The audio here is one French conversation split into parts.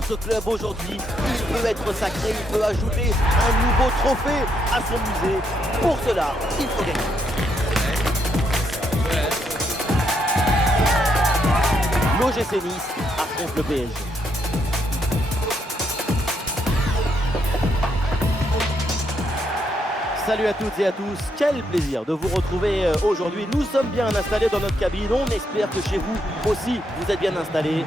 pour ce club aujourd'hui. Il peut être sacré, il peut ajouter un nouveau trophée à son musée. Pour cela, il faut gagner. L'OGC Nice affronte le PSG. Salut à toutes et à tous, quel plaisir de vous retrouver aujourd'hui. Nous sommes bien installés dans notre cabine, on espère que chez vous aussi vous êtes bien installés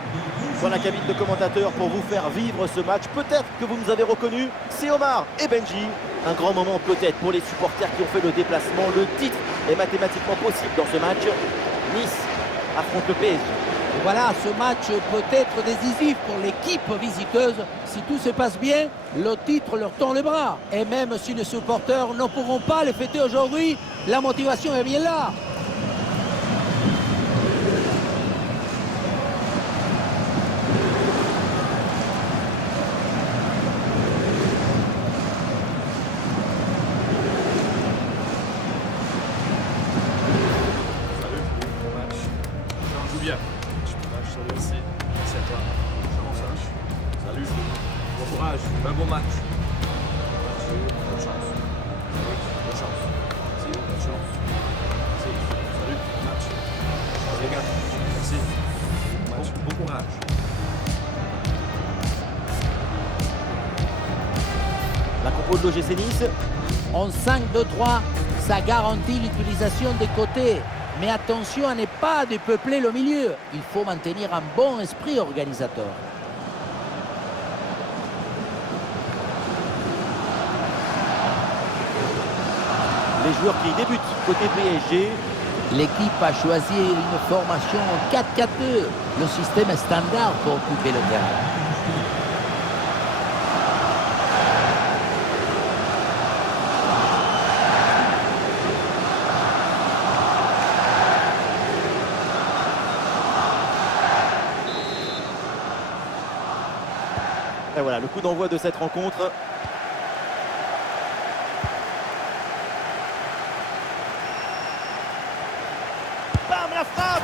dans la cabine de commentateurs pour vous faire vivre ce match. Peut-être que vous nous avez reconnus, c'est Omar et Benji. Un grand moment peut-être pour les supporters qui ont fait le déplacement. Le titre est mathématiquement possible dans ce match. Nice affronte le PSG. Et voilà, ce match peut être décisif pour l'équipe visiteuse. Si tout se passe bien, le titre leur tend les bras. Et même si les supporters ne pourront pas les fêter aujourd'hui, la motivation est bien là. Salut, bon match. On joue bien. Salut, merci. Merci à toi. Chance. Salut. Bon courage. Un bon match. Merci. Bonne chance. Salut. Bonne chance. Merci. Bonne chance. Merci. Salut. Bon match. Les gars. Merci. Bon match. Bon courage. La compo de l'OGC Nice. En 5-2-3, ça garantit l'utilisation des côtés. Mais attention à ne pas dépeupler le milieu. Il faut maintenir un bon esprit organisateur. Les joueurs qui débutent côté PSG. L'équipe a choisi une formation en 4-4-2. Le système est standard pour occuper le terrain. Et voilà, le coup d'envoi de cette rencontre. Bam, la frappe!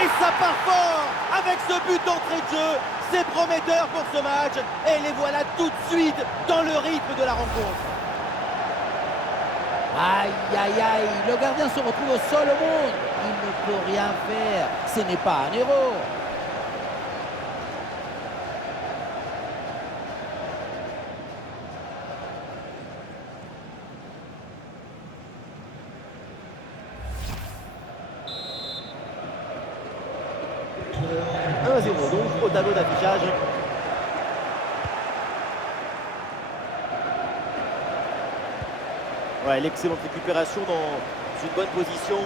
Et ça part fort avec ce but d'entrée de jeu. C'est prometteur pour ce match. Et les voilà tout de suite dans le rythme de la rencontre. Aïe, aïe, aïe, le gardien se retrouve seul au monde. Il ne peut rien faire. Ce n'est pas un héros. Un 0 donc au tableau d'affichage. Ouais, l'excellente récupération dans une bonne position.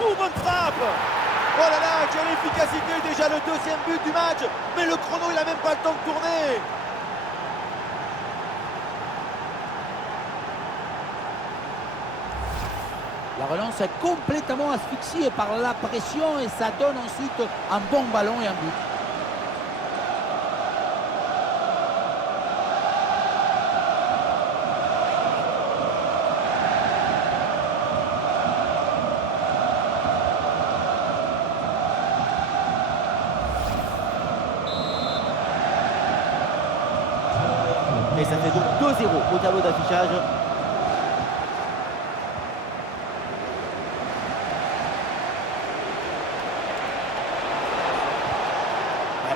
Oh, bonne frappe! Oh là là, quelle efficacité! Déjà le deuxième but du match, mais le chrono il a même pas le temps de tourner. La relance est complètement asphyxiée par la pression et ça donne ensuite un bon ballon et un but. Et ça fait donc 2-0 au tableau d'affichage.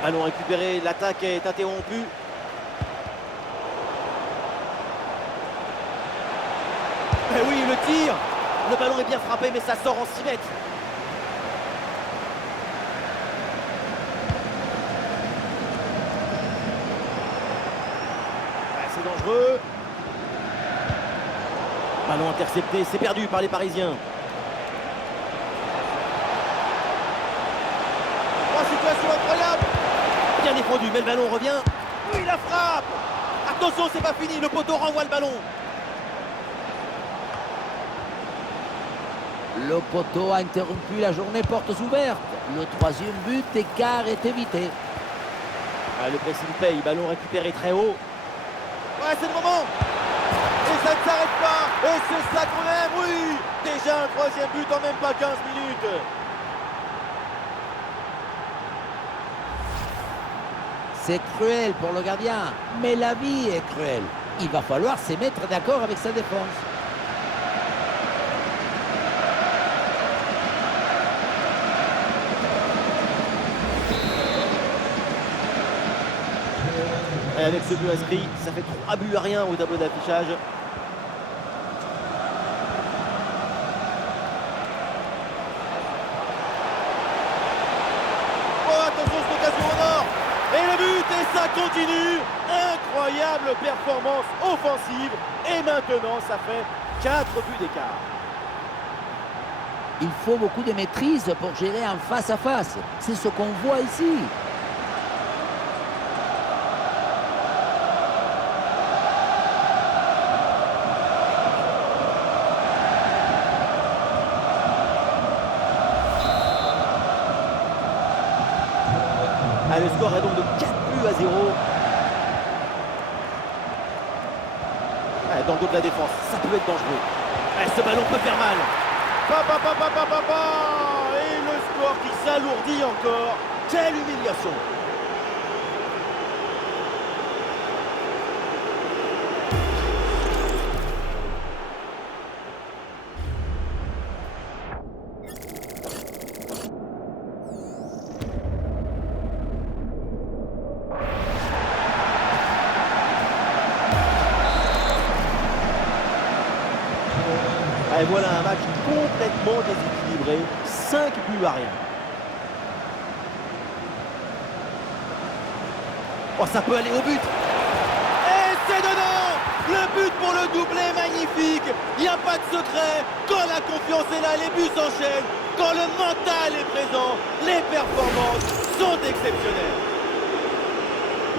Ballon récupéré, l'attaque est interrompue. Et oui, le tir. Le ballon est bien frappé, mais ça sort en 6 mètres. Ouais, c'est dangereux. Ballon intercepté, c'est perdu par les Parisiens. Oh, situation incroyable. Bien défendu, mais le ballon revient. Oui, la frappe. Attention, c'est pas fini, le poteau renvoie le ballon. Le poteau a interrompu la journée portes ouvertes. Le troisième but, écart est évité. Ah, le pressing paye, ballon récupéré très haut. Ouais, c'est le moment. Et ça ne s'arrête pas. Et c'est ça qu'on aime, oui. Déjà un troisième but en même pas 15 minutes. C'est cruel pour le gardien, mais la vie est cruelle. Il va falloir se mettre d'accord avec sa défense. Et avec ce but inscrit, ça fait 3 buts à rien au tableau d'affichage. Oh, attention, cette occasion au nord. Et le but, et ça continue. Incroyable performance offensive. Et maintenant, ça fait 4 buts d'écart. Il faut beaucoup de maîtrise pour gérer en face à face. C'est ce qu'on voit ici. Le score est donc de 4 buts à 0. Dans le dos de la défense, ça peut être dangereux. Ce ballon peut faire mal. Et le score qui s'alourdit encore. Quelle humiliation. Et voilà un match complètement déséquilibré, 5 buts à rien. Oh, ça peut aller au but. Et c'est dedans. Le but pour le doublé, magnifique. Il n'y a pas de secret. Quand la confiance est là, les buts s'enchaînent. Quand le mental est présent, les performances sont exceptionnelles.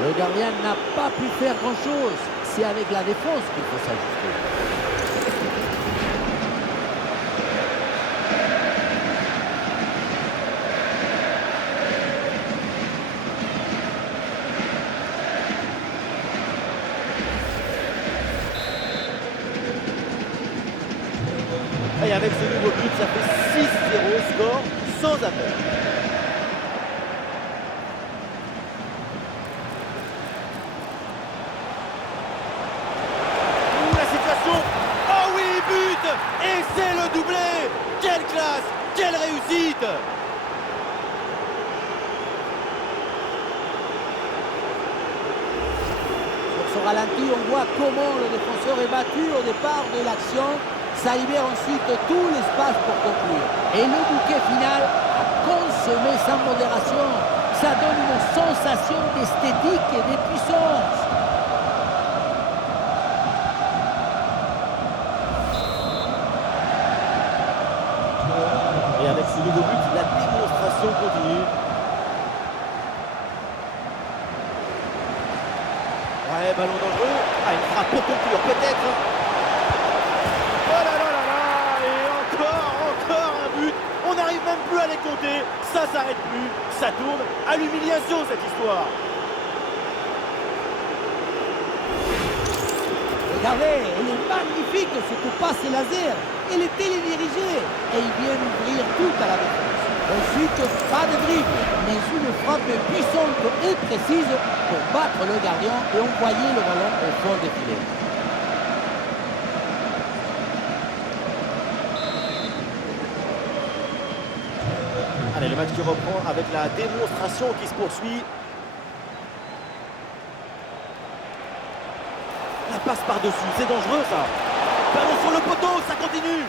Le gardien n'a pas pu faire grand-chose. C'est avec la défense qu'il faut s'ajuster. Et avec ce nouveau but, ça fait 6-0, score sans appel. La situation. Oh oui, but. Et c'est le doublé. Quelle classe, quelle réussite. Sur ce ralenti, on voit comment le défenseur est battu au départ de l'action. Ça libère ensuite tout l'espace pour conclure. Et le bouquet final a consommé sans modération. Ça donne une sensation d'esthétique et de puissance. Et avec ce nouveau but, la démonstration continue. Ouais, ballon dangereux. Une frappe pour conclure peut-être. Oh là là là là. Et encore un but. On n'arrive même plus à les compter. Ça s'arrête plus. Ça tourne à l'humiliation cette histoire. Regardez, elle est magnifique cette passe laser. Elle est télédirigée et il vient ouvrir tout à la défense. Ensuite, pas de dribble, mais une frappe puissante et précise pour battre le gardien et envoyer le ballon au fond des filets. Allez, le match qui reprend avec la démonstration qui se poursuit. La passe par-dessus, c'est dangereux ça. Ballon sur le poteau, ça continue.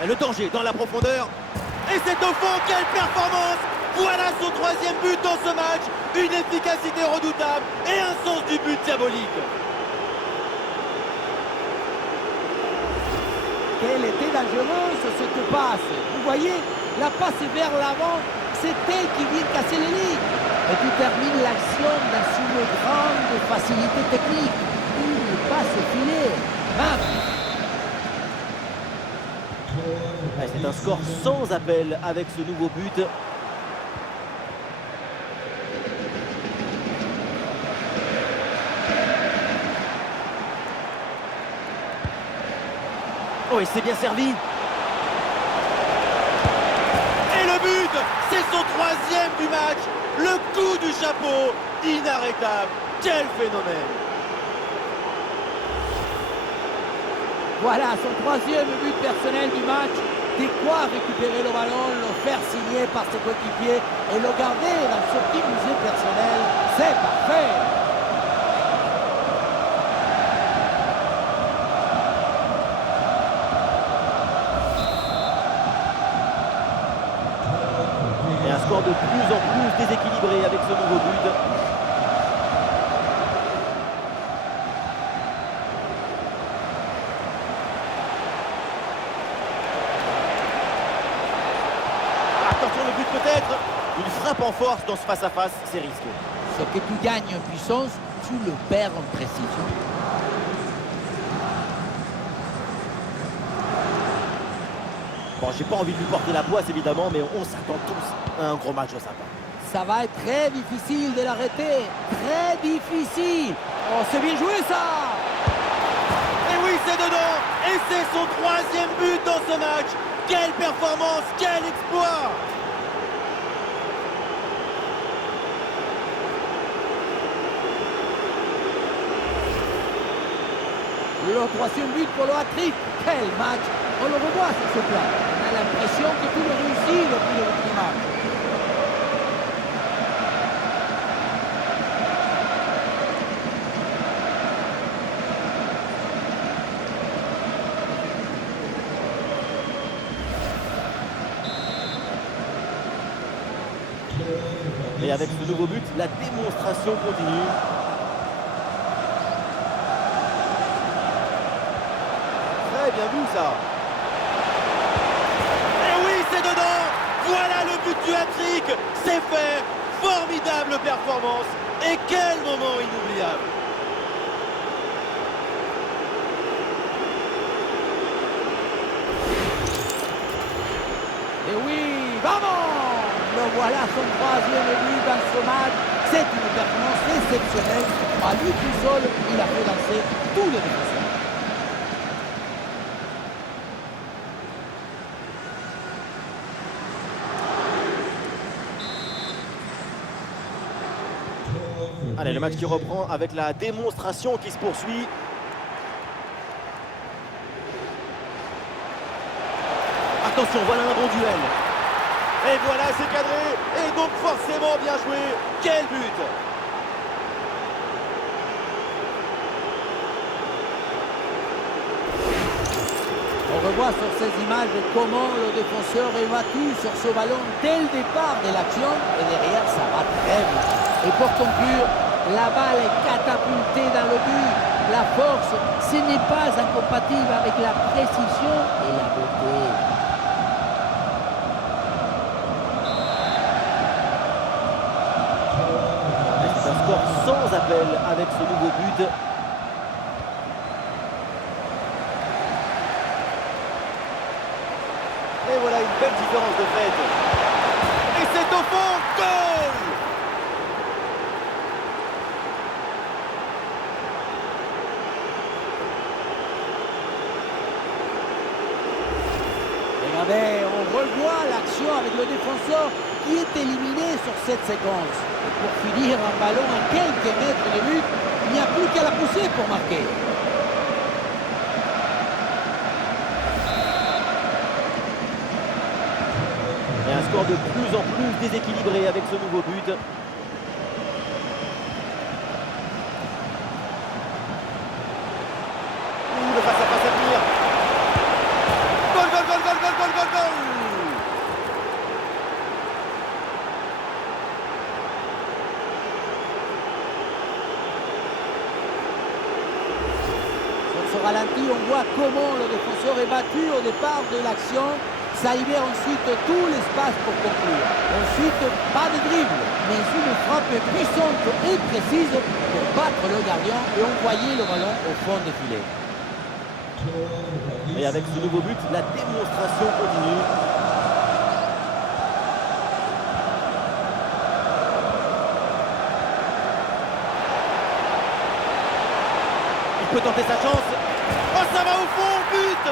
Et le danger dans la profondeur. Et c'est au fond, quelle performance. Voilà son 3e but dans ce match. Une efficacité redoutable et un sens du but diabolique. Quelle était dangereuse cette passe. Vous voyez, la passe vers l'avant, c'est elle qui vient casser les lignes. Et puis termine l'action dans une grande facilité technique. Une passe filée. C'est un score sans appel avec ce nouveau but. Oh, et c'est bien servi. Et le but, c'est son 3e du match. Le coup du chapeau, inarrêtable. Quel phénomène! Voilà son troisième but personnel du match. De quoi récupérer le ballon, le faire signer par ses coéquipiers et le garder dans son petit musée personnel. C'est parfait! Et un score de plus en plus déséquilibré avec ce nouveau but. Attention, le but peut-être. Une frappe en force dans ce face-à-face, c'est risqué. Ce que tu gagnes en puissance, tu le perds en précision. Bon, j'ai pas envie de lui porter la poisse évidemment, mais on s'attend tous à un gros match de sa part. Ça va être très difficile de l'arrêter. Très difficile. Oh, c'est bien joué ça! Et oui, c'est dedans. Et c'est son troisième but dans ce match. Quelle performance, quel exploit! Le troisième but pour le hat-trick. Quel match! On le revoit sur ce plan. On a l'impression que tout le réussit depuis le petit match. Et avec ce nouveau but, la démonstration continue. Très bien vu ça. Et oui, c'est dedans. Voilà le but du hat-trick. C'est fait. Formidable performance. Et quel moment inoubliable. Et oui, vamos! Le voilà son troisième but dans ce match. C'est une performance exceptionnelle. À lui tout seul, il a fait danser tous les défenseurs. Allez, le match qui reprend avec la démonstration qui se poursuit. Attention, voilà un bon duel. Et voilà, c'est cadré. Et donc forcément bien joué. Quel but! On revoit sur ces images comment le défenseur est battu sur ce ballon dès le départ de l'action et derrière ça va très vite. Et pour conclure, la balle est catapultée dans le but. La force, ce n'est pas incompatible avec la précision et la beauté. C'est un score sans appel avec ce nouveau but. Et voilà une belle différence de fait. Et c'est au fond, goal! Regardez, on revoit l'action avec le défenseur qui est éliminé sur cette séquence. Et pour finir un ballon à quelques mètres de but, il n'y a plus qu'à la pousser pour marquer. Et un score de plus en plus déséquilibré avec ce nouveau but. Le face-à-face à venir. Goal, goal, goal, goal, goal, goal, goal, goal! Sur ce ralenti, on voit comment le défenseur est battu au départ de l'action. Ça libère ensuite tout l'espace pour conclure. Ensuite, pas de dribble, mais une frappe puissante et précise pour battre le gardien et envoyer le ballon au fond des filets. Et avec ce nouveau but, la démonstration continue. Il peut tenter sa chance. Oh, ça va au fond, but!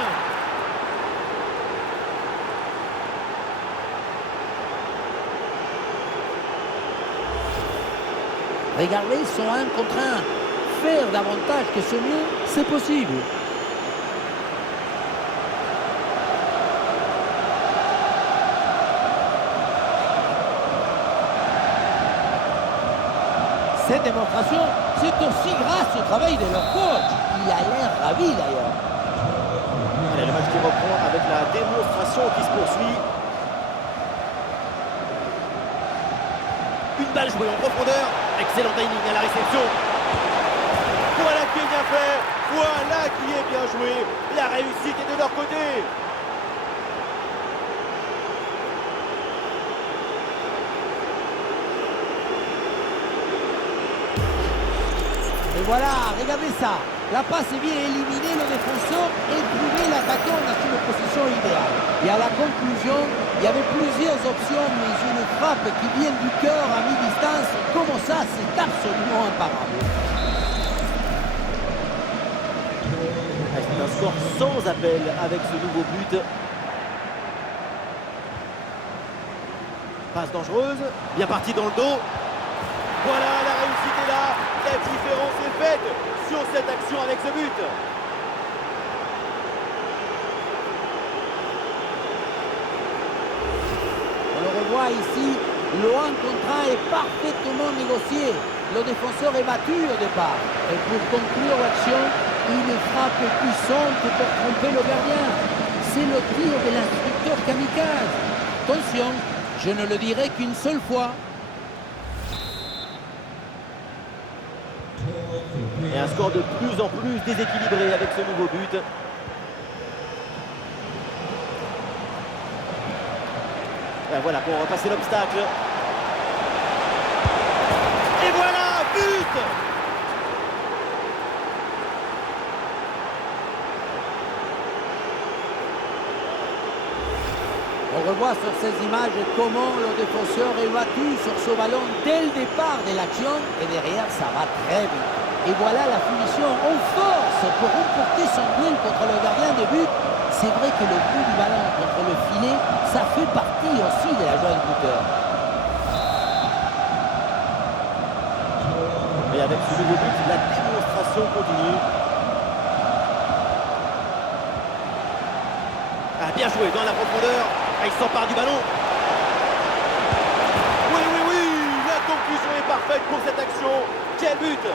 Regardez son 1 contre 1. Faire davantage que ce mieux, c'est possible. Cette démonstration, c'est aussi grâce au travail de leur coach. Il a l'air ravi d'ailleurs. Allez, le match qui reprend avec la démonstration qui se poursuit. Une balle jouée en profondeur. Excellent timing à la réception. Voilà qui est bien fait. Voilà qui est bien joué. La réussite est de leur côté. Et voilà, regardez ça. La passe est bien éliminée, le défenseur et trouvé l'attaquant dans une position idéale. Et à la conclusion, il y avait plusieurs options, mais une frappe qui vient du cœur à mi-distance, comme ça, c'est absolument imparable. C'est un score sans appel avec ce nouveau but. Passe dangereuse, bien parti dans le dos. Voilà, la réussite est là. La différence est faite sur cette action avec ce but. On le revoit ici, le 1 contre 1 est parfaitement négocié. Le défenseur est battu au départ. Et pour conclure l'action, une frappe puissante pour tromper le gardien. C'est le tir de l'instructeur kamikaze. Attention, je ne le dirai qu'une seule fois. Et un score de plus en plus déséquilibré avec ce nouveau but. Et voilà pour repasser l'obstacle. Et voilà, but! On revoit sur ces images comment le défenseur est battu sur ce ballon dès le départ de l'action et derrière ça va très vite. Et voilà la finition en force pour remporter son duel contre le gardien de but. C'est vrai que le coup du ballon contre le filet, ça fait partie aussi de la joie du buteur. Et avec ce nouveau but, la démonstration continue. Ah, bien joué dans la profondeur. Ah, il s'empare du ballon. Oui, oui, oui. La conclusion est parfaite pour cette action. Quel but!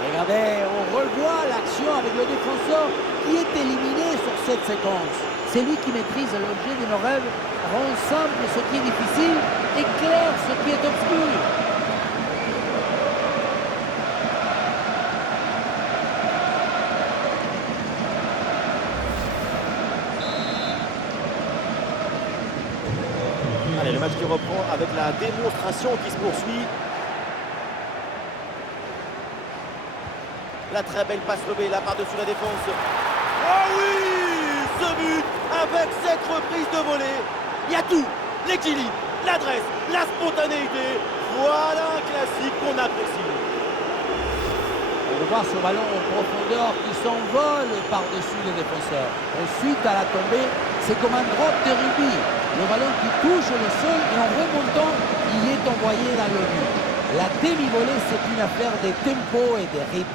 Regardez, on revoit l'action avec le défenseur qui est éliminé sur cette séquence. C'est lui qui maîtrise le jeu de nos rêves, rend simple ce qui est difficile, éclaire ce qui est obscur. Allez, le match qui reprend avec la démonstration qui se poursuit. La très belle passe levée là par-dessus la défense. Oh oui! Ce but avec cette reprise de volée. Il y a tout. L'équilibre, l'adresse, la spontanéité. Voilà un classique qu'on apprécie. On voit ce ballon en profondeur qui s'envole par-dessus le défenseur. Ensuite, à la tombée, c'est comme un drop de rugby. Le ballon qui touche le sol et en remontant, il est envoyé dans le but. La demi-volée, c'est une affaire de tempo et de rythme.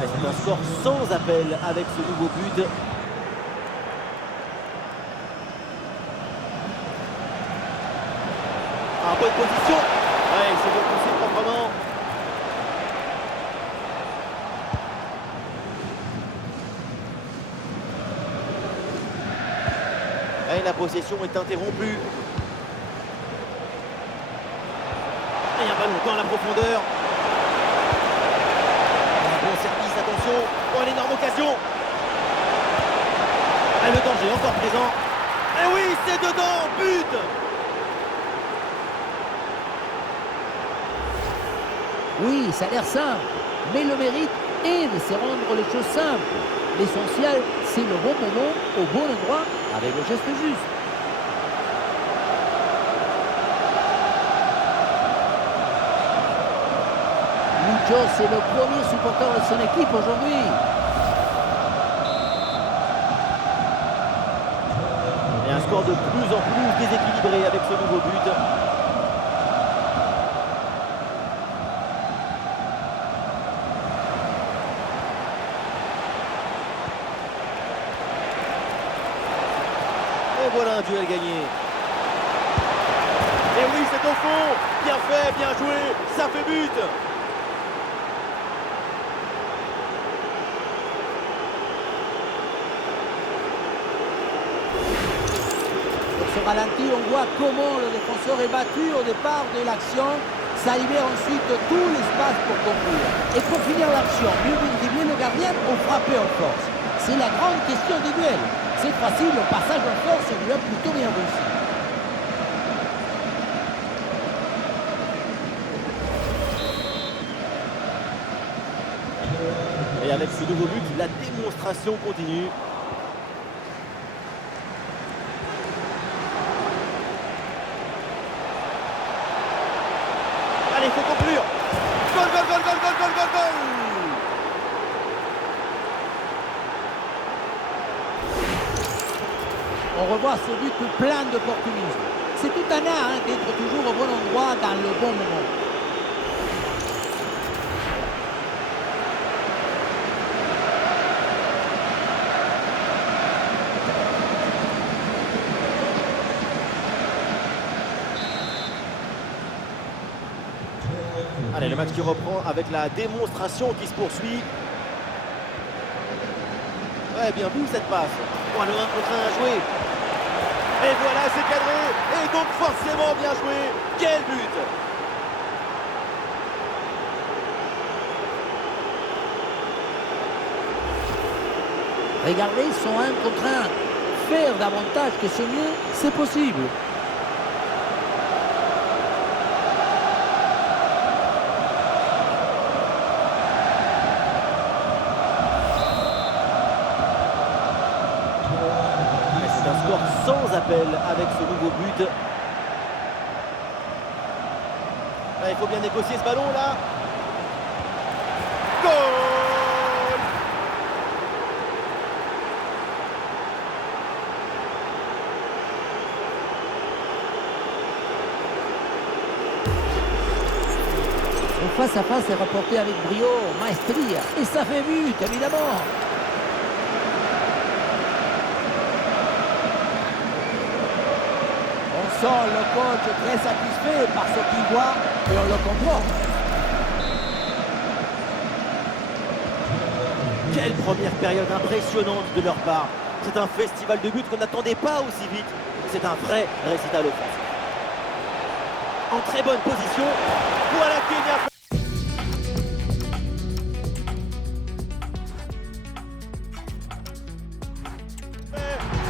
C'est un score sans appel avec ce nouveau but. En bonne position. Ouais, c'est repoussé proprement. Et la possession est interrompue. Et un ballon dans la profondeur. Bon service, attention. Oh, une énorme occasion. Et le danger encore présent. Et oui, c'est dedans, but. Oui, ça a l'air simple, mais le mérite est de se rendre les choses simples. L'essentiel, c'est le bon moment, au bon endroit, avec le geste juste. Lucho, c'est le premier supporter de son équipe aujourd'hui. score de plus en plus déséquilibré avec ce nouveau but. Et voilà un duel gagné. Et oui, c'est au fond. Bien fait, bien joué. Ça fait but. Sur ce ralenti, on voit comment le défenseur est battu au départ de l'action. Ça libère ensuite tout l'espace pour conclure. Et pour finir l'action, mieux dribbler le gardien ou frapper en force? C'est la grande question du duel. C'est facile, le passage en force lui a plutôt bien réussi. Et avec ce nouveau but, la démonstration continue. Allez, il faut conclure. Goal, goal, goal, goal, goal, goal, goal, goal. On revoit ce but plein d'opportunisme. C'est tout un art d'être toujours au bon endroit dans le bon moment. Allez, le match qui reprend avec la démonstration qui se poursuit. Ouais, bien vu cette passe. Oh, le 1 contre 1 à jouer. Et voilà, c'est cadré. Et donc forcément bien joué. Quel but! Regardez son 1 contre 1. Faire davantage que ce mieux, c'est possible. Sans appel avec ce nouveau but. Il faut bien négocier ce ballon là. Goal! Le face-à-face est rapporté avec brio, maestria, et ça fait but évidemment. Le coach très satisfait par ce qu'il voit et on le comprend. Quelle première période impressionnante de leur part. C'est un festival de buts qu'on n'attendait pas aussi vite. C'est un vrai récital offensif. En très bonne position. Voilà qui est bien fait.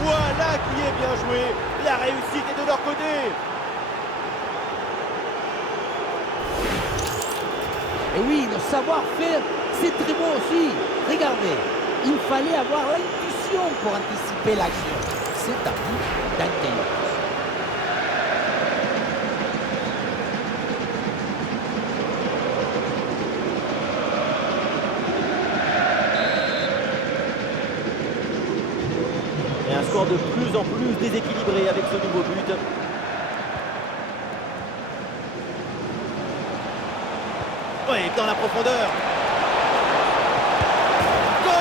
Voilà qui est bien joué. La réussite est de leur côté. Et oui, le savoir-faire, c'est très bon aussi. Regardez, il fallait avoir l'intuition pour anticiper l'action. C'est un but d'intelligence. Et un score de plus en plus déséquilibré avec ce nouveau but. Oui, dans la profondeur. Goal!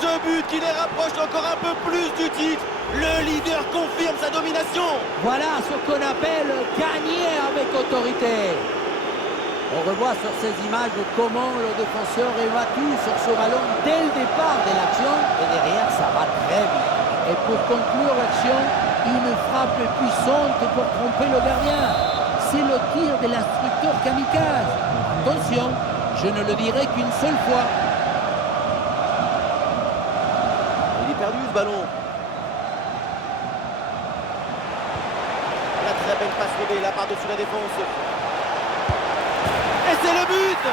Ce but qui les rapproche encore un peu plus du titre. Le leader confirme sa domination. Voilà ce qu'on appelle gagner avec autorité. On revoit sur ces images comment le défenseur est battu sur ce ballon dès le départ de l'action et derrière ça va très vite. Et pour conclure l'action, une frappe puissante pour tromper le gardien. C'est le tir de l'instructeur kamikaze. Attention, je ne le dirai qu'une seule fois. Il est perdu ce ballon. La très belle passe levée là par-dessus la défense. Et c'est le but!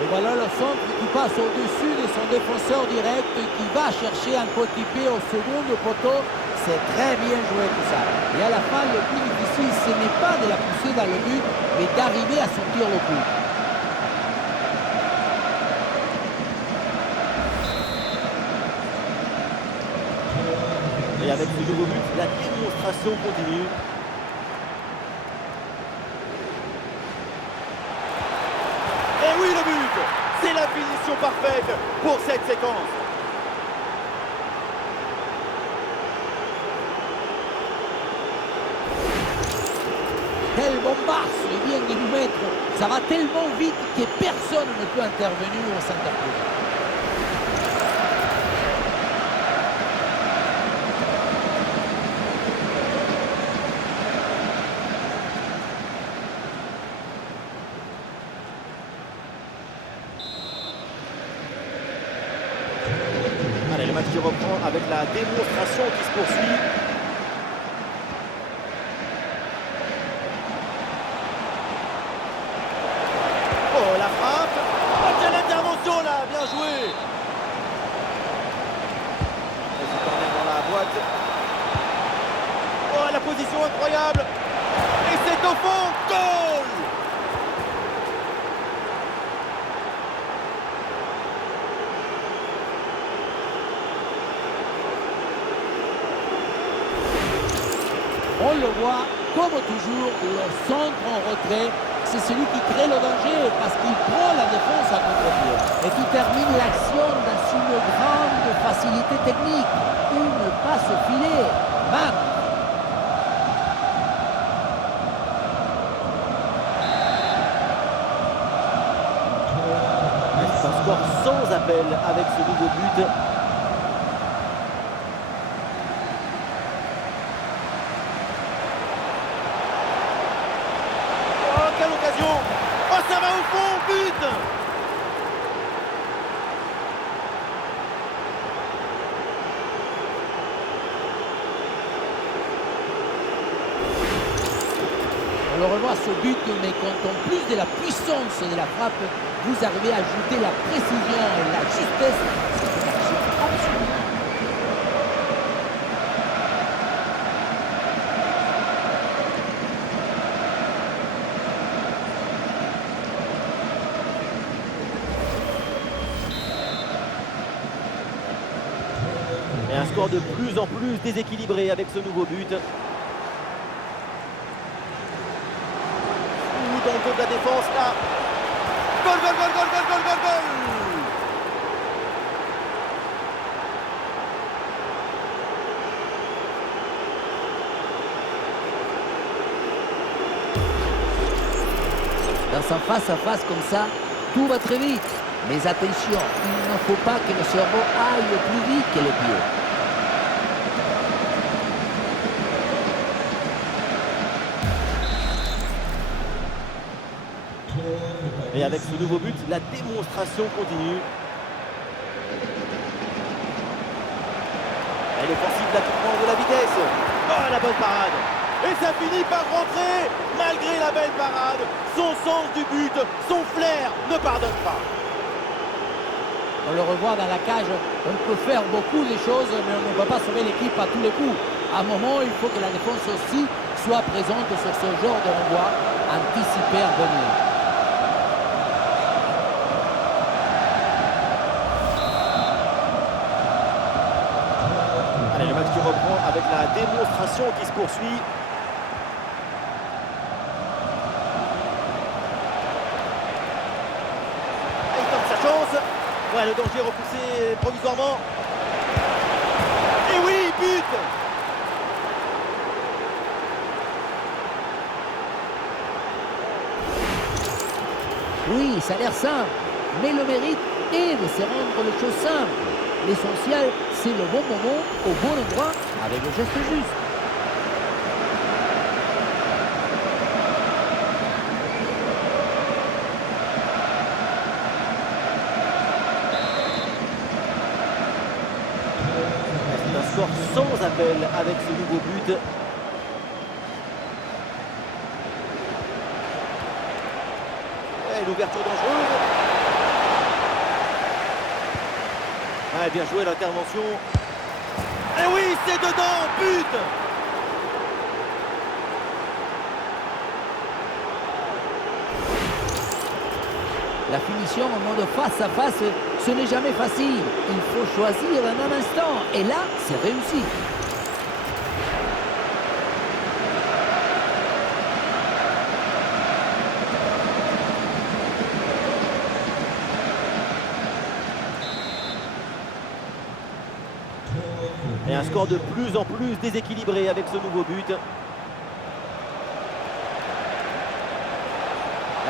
Et voilà le centre qui passe au-dessus de son défenseur direct qui va chercher un coéquipier au second poteau. C'est très bien joué tout ça. Et à la fin, le plus difficile, ce n'est pas de la pousser dans le but, mais d'arriver à sortir le coup. Et avec ce nouveau but, la démonstration continue. Et oui, le but! C'est la finition parfaite pour cette séquence. Quelle bombasse il vient de nous mettre. Ça va tellement vite que personne ne peut intervenir au s'interposer. Allez, le match qui reprend avec la démonstration qui se poursuit. Oh, la frappe! Oh, quelle intervention là! Bien joué! Et c'est corner dans la boîte. Oh, la position incroyable! Et c'est au fond! Goal! On le voit, comme toujours, le centre en retrait, c'est celui qui crée le danger parce qu'il prend la défense à contre-pied et qui termine l'action dans une grande facilité technique. Une passe au filet. Bam! C'est un score sans appel avec ce nouveau but. Oh, quelle occasion! Oh, ça va au fond, but! On le revoit ce but, mais quand en plus de la puissance de la frappe, vous arrivez à ajouter la précision et la justesse, c'est une action absolue. Et un score de plus en plus déséquilibré avec ce nouveau but. Dans le dos de la défense là. Goal, goal, goal, goal, goal, goal, goal, goal. Dans un face-à-face comme ça, tout va très vite. Mais attention, il ne faut pas que le cerveau aille plus vite que les pieds. Et avec ce nouveau but, la démonstration continue. Et l'offensive là qui prend de la vitesse. Oh, la bonne parade. Et ça finit par rentrer. Malgré la belle parade, son sens du but, son flair ne pardonne pas. On le revoit dans la cage, on peut faire beaucoup de choses, mais on ne peut pas sauver l'équipe à tous les coups. À un moment, il faut que la défense aussi soit présente sur ce genre de renvoi, anticiper à venir. Allez, le match qui reprend avec la démonstration qui se poursuit. Et il tente sa chance. Ouais, le danger repoussé provisoirement. Et oui, but! Oui, ça a l'air simple, mais le mérite est de se rendre les choses simples. L'essentiel, c'est le bon moment, au bon endroit, avec le geste juste. C'est un score sans appel avec ce nouveau but. Et l'ouverture dangereuse. Ah, bien joué l'intervention. Et oui, c'est dedans, but! La finition en mode face à face, ce n'est jamais facile. Il faut choisir en un instant. Et là, c'est réussi. Et un score de plus en plus déséquilibré avec ce nouveau but.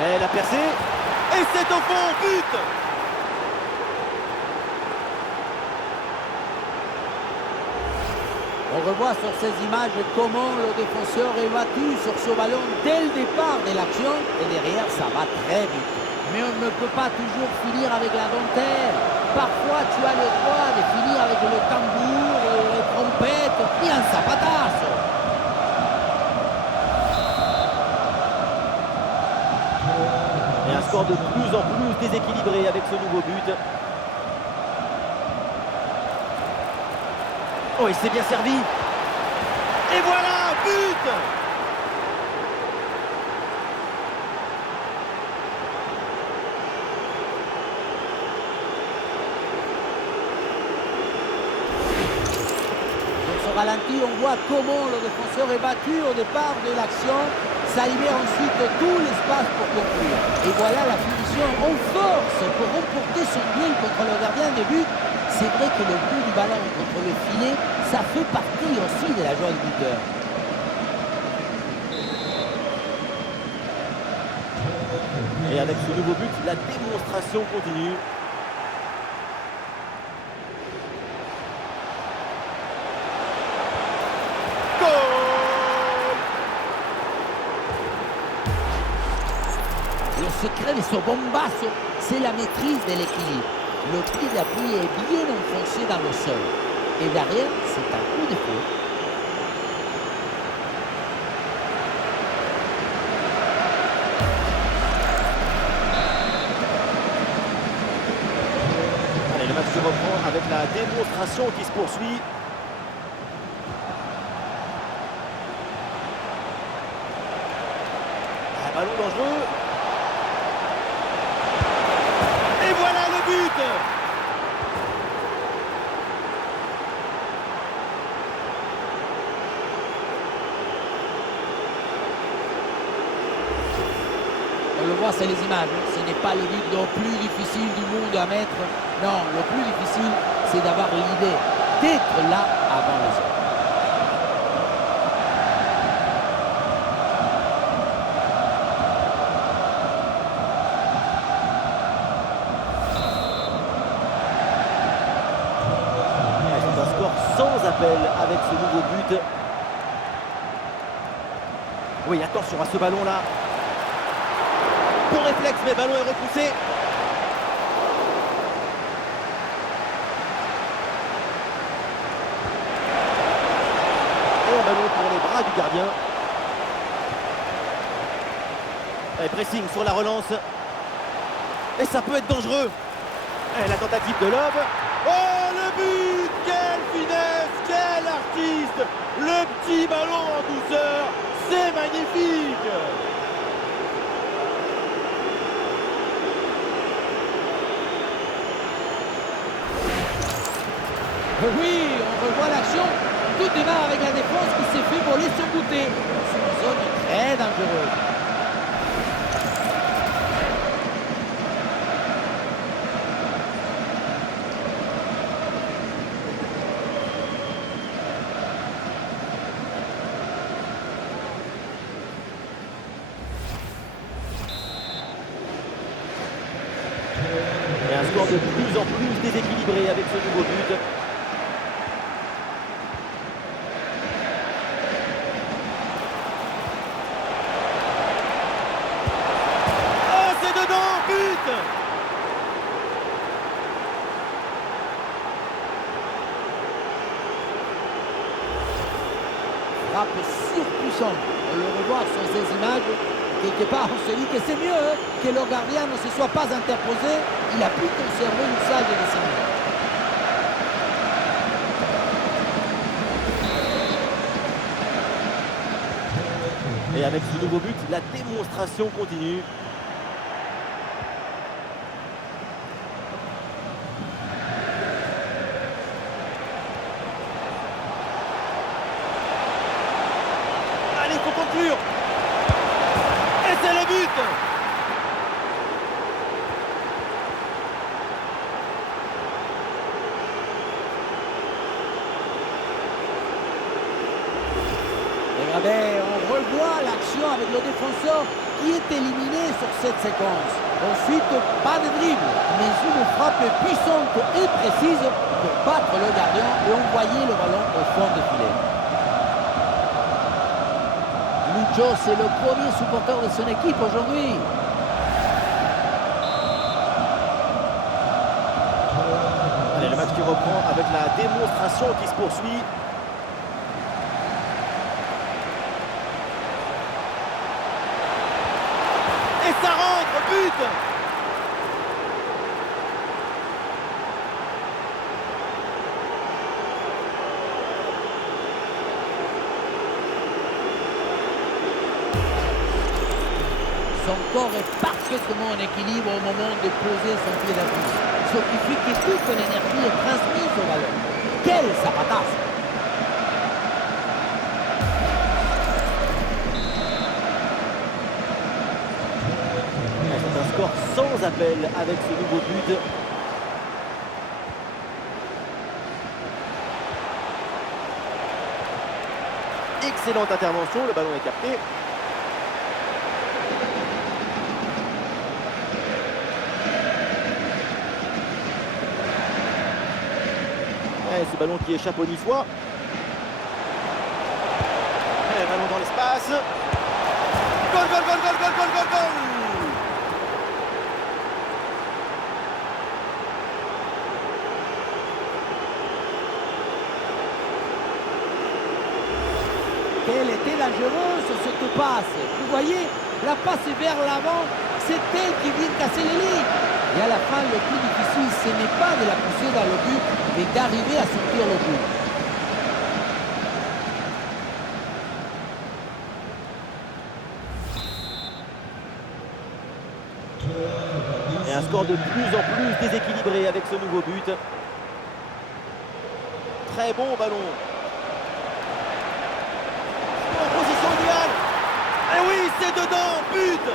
Elle a percé. Et c'est au fond, but! On revoit sur ces images comment le défenseur est battu sur ce ballon dès le départ de l'action. Et derrière, ça va très vite. Mais on ne peut pas toujours finir avec la dentelle. Parfois, tu as le droit de finir avec le tambour, les trompettes et un zapatazo. Et un score de plus en plus déséquilibré avec ce nouveau but. Oh, il s'est bien servi. Et voilà, but! Sur ce ralenti, on voit comment le défenseur est battu au départ de l'action. Ça libère ensuite tout l'espace pour conclure. Et voilà la finition en force pour remporter son duel contre le gardien de but. C'est vrai que le but du ballon contre le filet, ça fait partie aussi de la joie du buteur. Et avec ce nouveau but, la démonstration continue. Le secret de ce bombasso, c'est la maîtrise de l'équilibre. Le pied d'appui est bien enfoncé dans le sol. Et derrière, c'est un coup de pied. Allez, le match se reprend avec la démonstration qui se poursuit. Un ballon dangereux. Et voilà le but! On le voit, c'est les images. Ce n'est pas le but le plus difficile du monde à mettre. Non, le plus difficile, c'est d'avoir l'idée d'être là avant les autres. C'est un score sans appel avec ce nouveau but. Oui, attention à ce ballon-là. Bon réflexe, mais le ballon est repoussé. Et un ballon pour les bras du gardien. Et pressing sur la relance. Et ça peut être dangereux. Et la tentative de lob. Oh, le but! Quelle finesse! Quel artiste! Le petit ballon en douceur. C'est magnifique! Oui, on revoit l'action. Tout démarre avec la défense qui s'est fait voler son goûter. C'est une zone très dangereuse. Et un score de plus en plus déséquilibré avec ce nouveau but. Oh, c'est dedans, but! Frappe surpuissante. On le revoit sur ces images. Quelque part, on se dit que c'est mieux que le gardien ne se soit pas interposé. Il a pu conserver l'usage de ses mains. Et avec ce nouveau but, la démonstration continue. Allez, faut conclure. Et c'est le but. Regardez, on revoit l'action avec le défenseur qui est éliminé sur cette séquence. Ensuite, pas de dribble, mais une frappe puissante et précise pour battre le gardien et envoyer le ballon au fond du filet. Lucho, c'est le premier supporter de son équipe aujourd'hui. Allez, le match qui reprend avec la démonstration qui se poursuit. Et ça rentre, but! Son corps est parfaitement en équilibre au moment de poser son pied d'appui. Ce qui fait que toute l'énergie est transmise au ballon. Quel zapatasse! C'est un score sans appel avec ce nouveau but. Excellente intervention, le ballon est capté. Et ce ballon qui échappe au Niçois. Et ballon dans l'espace. Goal, goal, goal, goal, goal, goal, goal, goal! Quelle était dangereuse cette passe. Vous voyez, la passe vers l'avant, c'est elle qui vient casser les lignes. Et à la fin, le plus difficile, ce n'est pas de la pousser dans le but, mais d'arriver à sortir le but. Et un score de plus en plus déséquilibré avec ce nouveau but. Très bon ballon. En position idéale. Et oui, c'est dedans, but!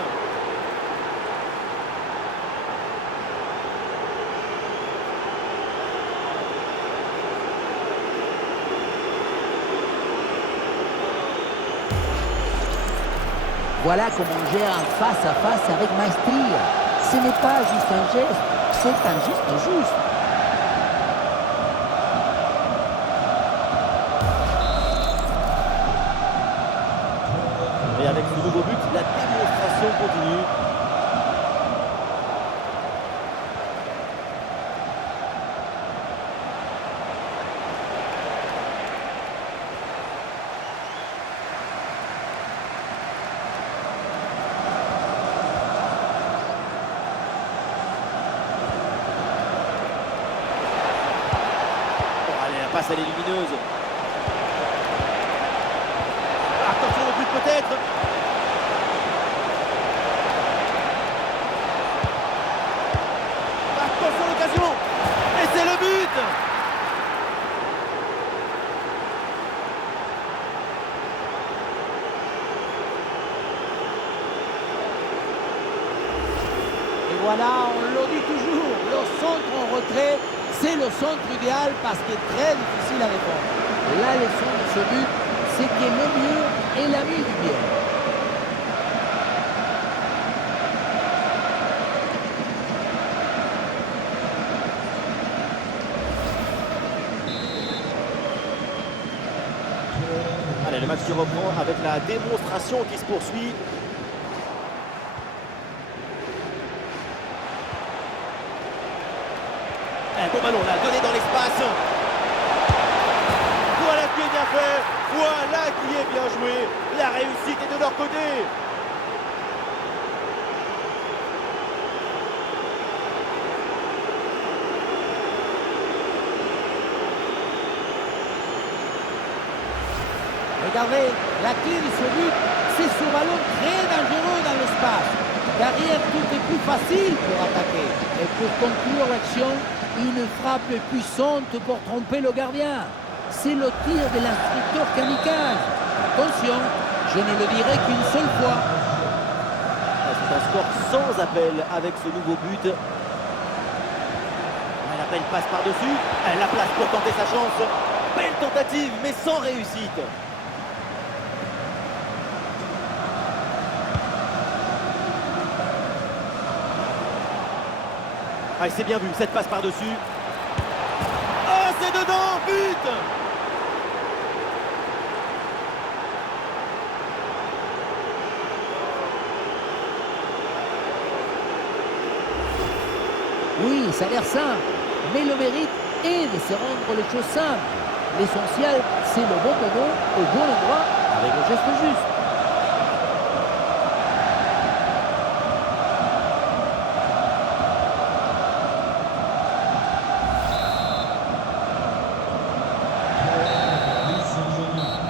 Voilà comment on gère un face-à-face avec maestria. Ce n'est pas juste un geste, c'est un geste juste. Et avec ce nouveau but, la démonstration continue. La passe, elle est lumineuse. Attention au but peut-être. Attention à l'occasion. Et c'est le but. Et voilà, on le dit toujours, le centre en retrait, c'est le centre idéal parce qu'il est très difficile à répondre. La leçon de ce but, c'est que le mieux est l'ami du bien. Allez, le match qui reprend avec la démonstration qui se poursuit. Un beau ballon là, donné dans l'espace. Voilà qui est bien fait. Voilà qui est bien joué. La réussite est de leur côté. Regardez, la clé de ce but, c'est ce ballon très dangereux dans l'espace. Derrière, tout est plus facile pour attaquer. Et pour conclure l'action, une frappe puissante pour tromper le gardien. C'est le tir de l'instructeur kamikaze. Attention, je ne le dirai qu'une seule fois. C'est un score sans appel avec ce nouveau but. La peine passe par-dessus. La place pour tenter sa chance. Belle tentative, mais sans réussite. Ah, c'est bien vu, cette passe par-dessus. Oh, c'est dedans, but! Oui, ça a l'air simple, mais le mérite est de se rendre les choses simples. L'essentiel, c'est le bon moment, au bon endroit, avec le geste juste.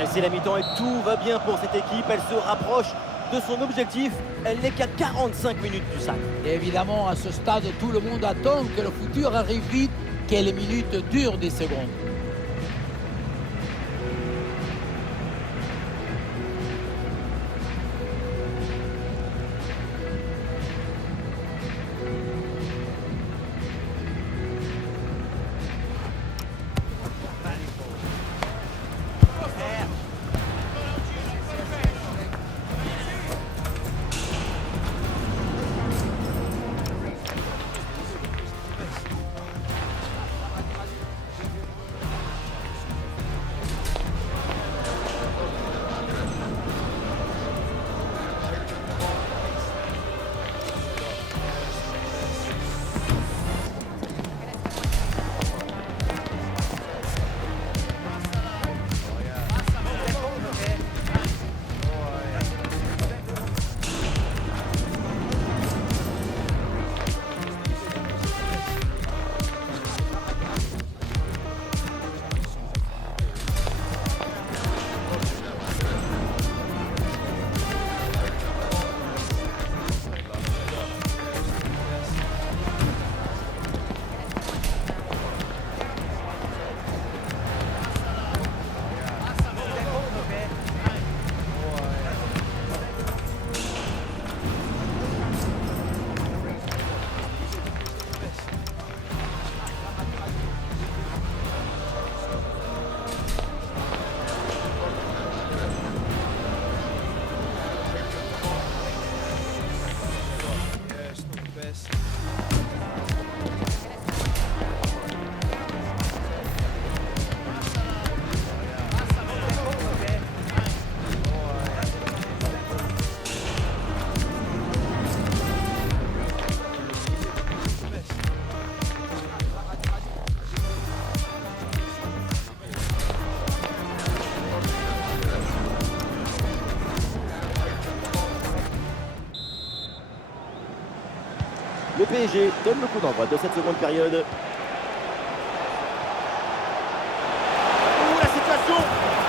C'est la mi-temps et tout va bien pour cette équipe. Elle se rapproche de son objectif. Elle n'est qu'à 45 minutes du sac. Et évidemment, à ce stade, tout le monde attend que le futur arrive vite, que les minutes durent des secondes. Le PSG donne le coup d'envoi de cette seconde période. Ouh, la situation!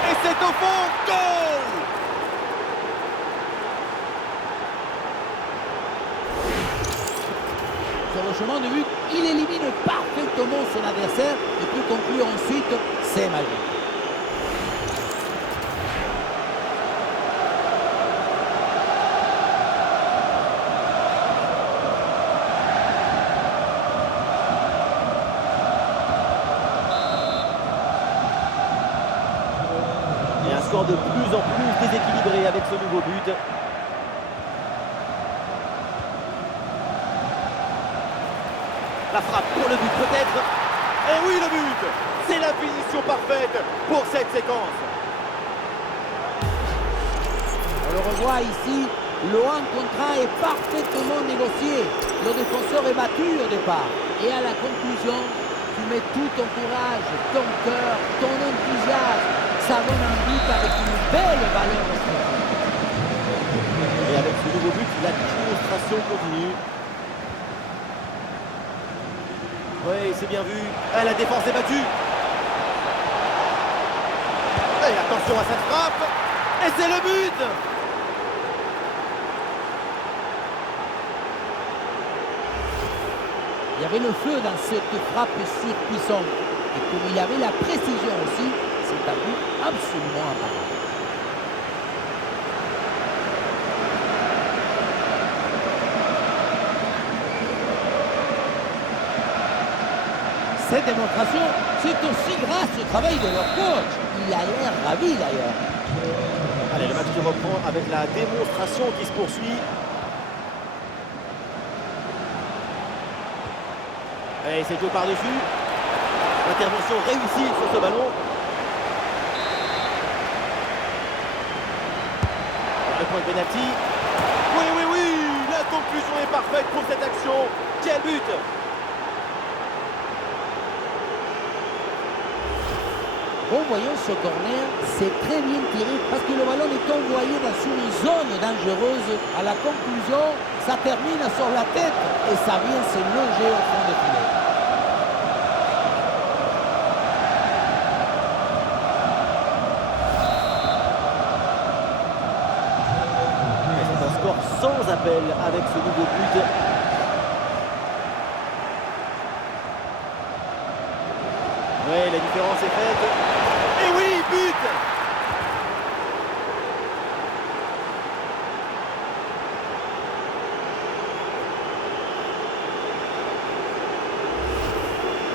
Et c'est au fond! Goal! Sur le chemin de but, il élimine parfaitement son adversaire et peut conclure ensuite, c'est magique. Et un score de plus en plus déséquilibré avec ce nouveau but. La frappe pour le but peut-être. Et oui, le but! C'est la finition parfaite pour cette séquence. On le revoit ici, le 1 contre 1 est parfaitement négocié. Le défenseur est battu au départ. Et à la conclusion, tu mets tout ton courage, ton cœur, ton enthousiasme. Ça donne un but avec une belle valeur. Et avec ce nouveau but, la démonstration continue. Oui, c'est bien vu. Ah, la défense est battue. Et attention à cette frappe. Et c'est le but. Il y avait le feu dans cette frappe surpuissante. Et comme il y avait la précision aussi, c'est un but absolument imparable. Cette démonstration, c'est aussi grâce au travail de leur coach. Il a l'air ravi d'ailleurs. Allez, le match qui reprend avec la démonstration qui se poursuit. Et c'est joué par-dessus. Intervention réussie sur ce ballon. Le point de pénalty. Oui, oui, oui. La conclusion est parfaite pour cette action. Quel but! Bon, voyons ce corner, c'est très bien tiré parce que le ballon est envoyé dans une zone dangereuse. À la conclusion, ça termine sur la tête et ça vient se loger au fond de filet. C'est un score sans appel avec ce nouveau but. Oui, la différence est faite. Et oui, but!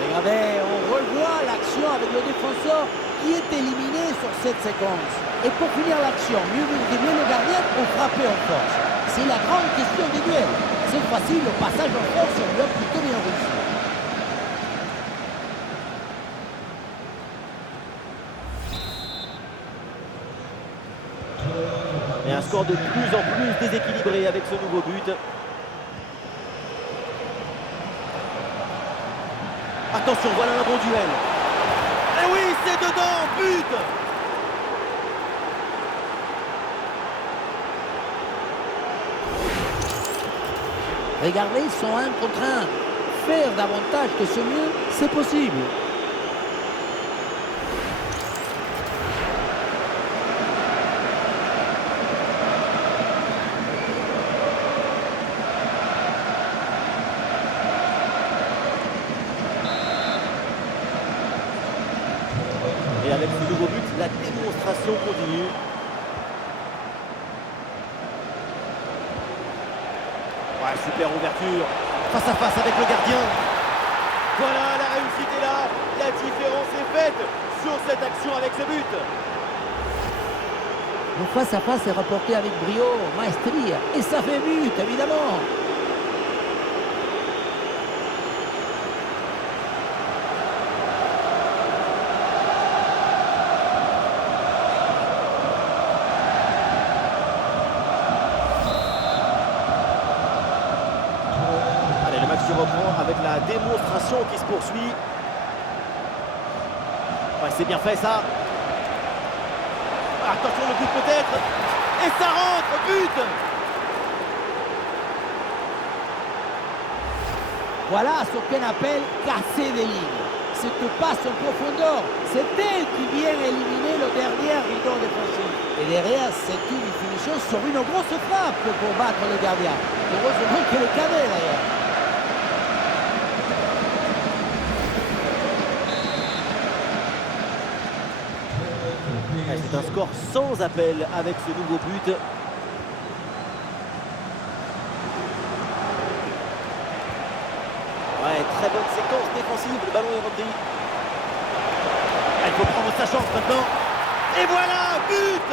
Regardez, on revoit l'action avec le défenseur qui est éliminé sur cette séquence. Et pour finir l'action, mieux vaut dribler le gardien ou frapper en force. C'est la grande question du duel. Cette fois-ci, le passage en force semble plutôt bien réussi. Et un score de plus en plus déséquilibré avec ce nouveau but. Attention, voilà un bon duel. Et oui, c'est dedans, but! Regardez, ils sont un contre un. Faire davantage que ce mieux, c'est possible. Et avec ce nouveau but, la démonstration continue. Ouais, super ouverture. Face à face avec le gardien. Voilà, la réussite est là. La différence est faite sur cette action avec ce but. Le face-à-face est rapporté avec brio, maestria. Et ça fait but, évidemment. Allez, le match se reprend avec la démonstration qui se poursuit. Ouais, c'est bien fait ça. Attention le but peut-être. Et ça rentre, but! Voilà ce qu'on appelle casser des lignes. Cette passe en profondeur, c'est elle qui vient éliminer le dernier rideau défensif. Et derrière, c'est une finition sur une grosse frappe pour battre le gardien. Heureusement qu'elle est cadrée d'ailleurs. C'est un score sans appel avec ce nouveau but. Ouais, très bonne séquence défensive, le ballon est repris. Il faut prendre sa chance maintenant. Et voilà, but!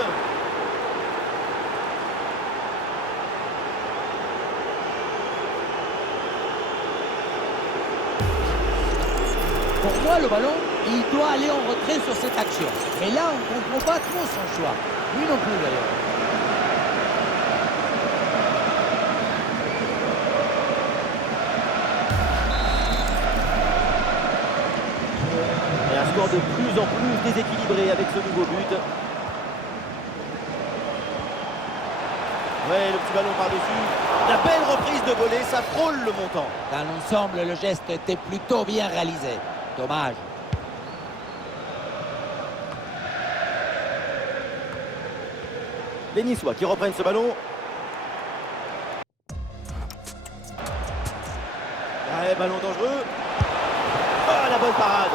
Pour moi, le ballon, il doit aller en retrait sur cette action. Mais là, on ne comprend pas trop son choix. Lui non plus d'ailleurs. Et un score de plus en plus déséquilibré avec ce nouveau but. Ouais, le petit ballon par-dessus. La belle reprise de volée, ça frôle le montant. Dans l'ensemble, le geste était plutôt bien réalisé. Dommage. Les Niçois qui reprennent ce ballon. Ouais, ballon dangereux. Oh, la bonne parade.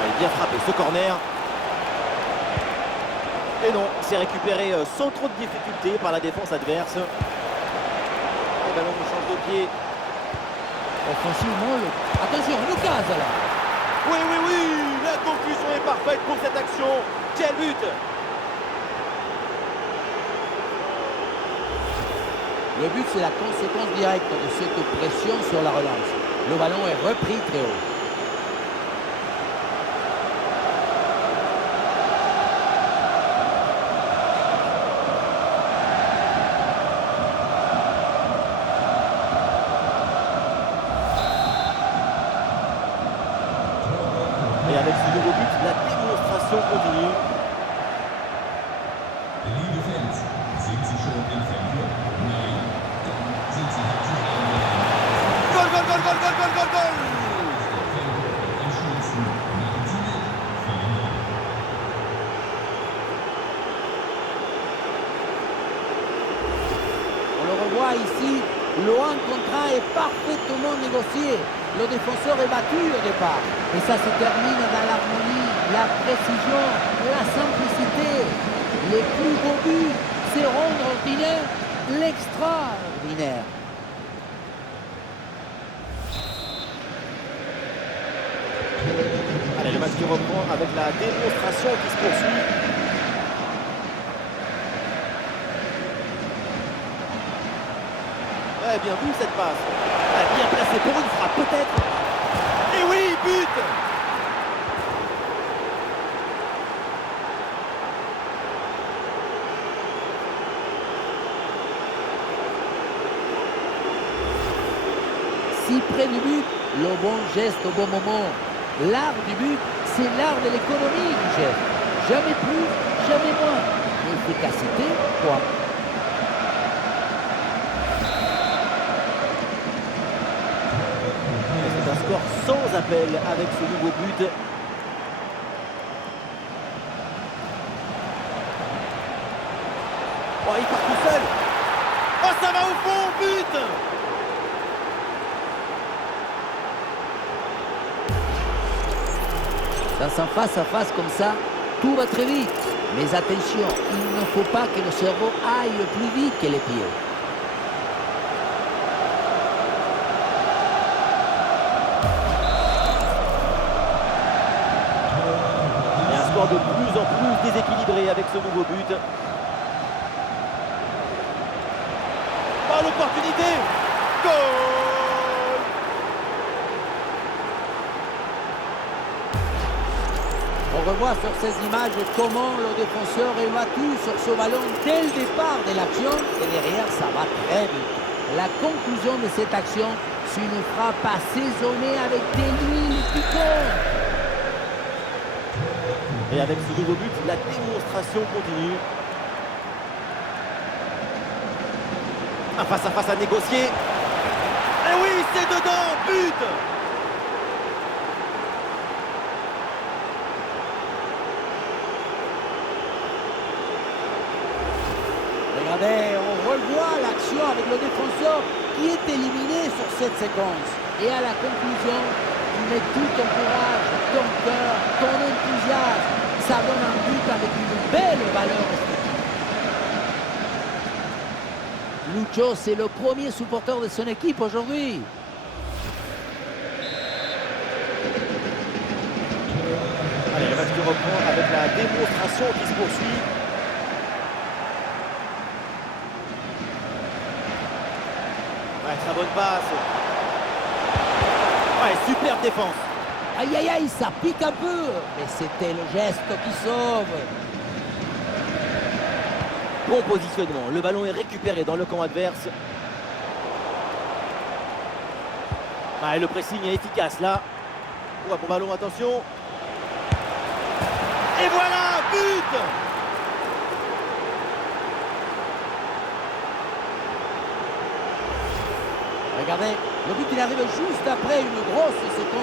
Allez, bien frappé ce corner. Et non, c'est récupéré sans trop de difficulté par la défense adverse. Le ballon change de pied. Offensivement, attention, Lucas là. Oui, oui, oui, la conclusion est parfaite pour cette action. Quel but! Le but, c'est la conséquence directe de cette pression sur la relance. Le ballon est repris très haut. Et avec ce nouveau but, la démonstration continue. Liebe Fans, sind Sie schon im Fanclub? Nein? Dann sind Sie herzlich eingeladen. Goal, goal, goal, goal, goal, goal, goal, goal! Der Fanclub entschließen. Machen Sie mit. Vielen Dank. On le revoit ici, le 1 contre 1 est parfaitement négocié. Le défenseur est battu au départ. Et ça se termine dans l'harmonie, la précision, la simplicité. Les plus beaux buts, c'est rendre ordinaire l'extraordinaire. Allez, le match qui reprend avec la démonstration qui se poursuit. Ouais, bien vu cette passe. Ah, bien placé pour une frappe peut-être. Et oui, but! Si près du but, le bon geste au bon moment. L'art du but, c'est l'art de l'économie du geste. Jamais plus, jamais moins. L'efficacité, quoi. C'est un score sans appel avec ce nouveau but. Oh, il part tout seul. Oh, ça va au fond, but! Dans un face-à-face comme ça, tout va très vite. Mais attention, il ne faut pas que le cerveau aille plus vite que les pieds. Et un score de plus en plus déséquilibré avec ce nouveau but. Oh, l'opportunité! Goal! On revoit sur ces images comment le défenseur est battu sur ce ballon dès le départ de l'action. Et derrière, ça va très vite. La conclusion de cette action, c'est une frappe assaisonnée avec des l'huile qui compte. Et avec ce nouveau but, la démonstration continue. Un face-à-face à négocier. Et oui, c'est dedans, but! Regardez, on revoit l'action avec le défenseur qui est éliminé sur cette séquence. Et à la conclusion, tu mets tout ton courage, ton cœur, ton enthousiasme. Ça donne un but avec une belle valeur esthétique. Lucho, c'est le premier supporter de son équipe aujourd'hui. Allez, le match qui reprend avec la démonstration qui se poursuit. Ouais, très bonne passe. Ouais, superbe défense. Aïe aïe aïe, ça pique un peu. Mais c'était le geste qui sauve. Bon positionnement. Le ballon est récupéré dans le camp adverse. Ouais, le pressing est efficace là. Ouais, bon ballon, attention. Et voilà, but! Regardez, le but il arrive juste après une grosse séquence